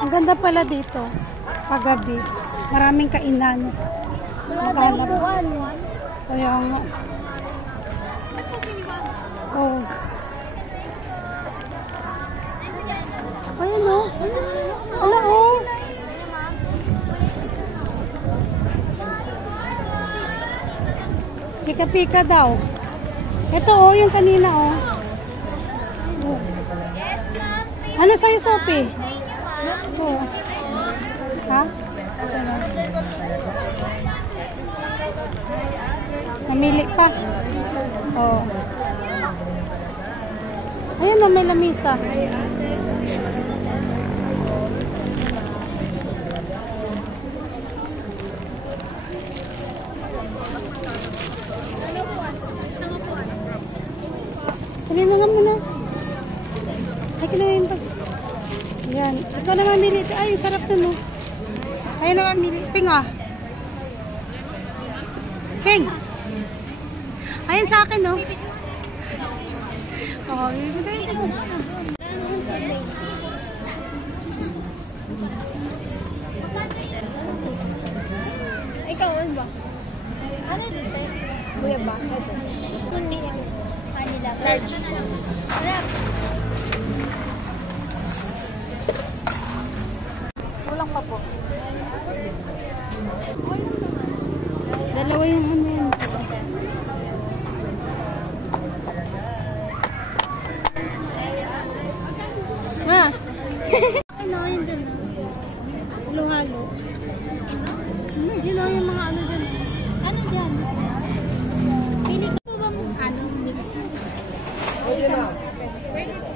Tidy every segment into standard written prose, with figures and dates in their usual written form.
Ang ganda pala dito. Paggabi. Maraming kainan. Makalap. Kaya nga. Oh. Ayan o. Ala o. Pika-pika daw. Ito o, yung kanina o. Ano sa'yo, Sophie? Oh. Ha? Namili pa. Oh. Ayan o, may lamisa. Tuloy mo nga muna. Ay, kinahin pag... Ayan. Ikaw na mamili. Ay, sarap nun, no? Ayaw na mamili. Ping, ah. Ping. Ayan sa akin, no? Oh, ikaw, ano ba? Ano dito? Kuya ba? Ito. Kundi niya. Kanila. Large. Sarap. Kulang pa po. dalawa yung ano yan. Ma! Ano, yun dun. Halo-halo. Yun o, yung mga ano dun. Ano dyan? Pili ko po bang ano? Mix? Pwede na. Pwede po.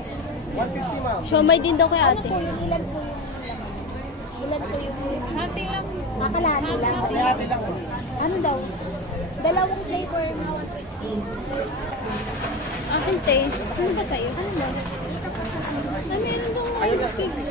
150 ma'am. Siomay din daw kay ate. Ano po yun? Ilan po yun? Ilan po yun? Hati lang. Kakalahati lang. Hati lang. Ano daw? Dalawang flavor. Akin te. Ano ba sa'yo? Ano daw? Ah, meron daw mga figs.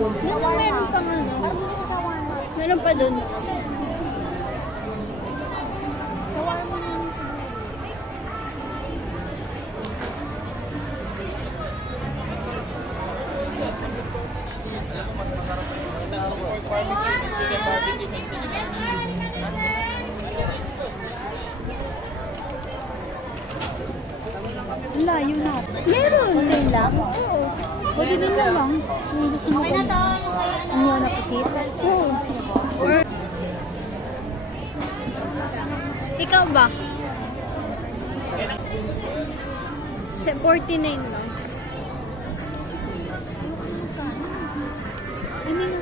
Meron pa nga. Meron pa dun. Layo na. Meron. Same lang? Oo. Pwede din na lang. Kung gusto mo Okay na to. ano na pusit. Oo. Or... Ikaw ba? 49 lang. I mean,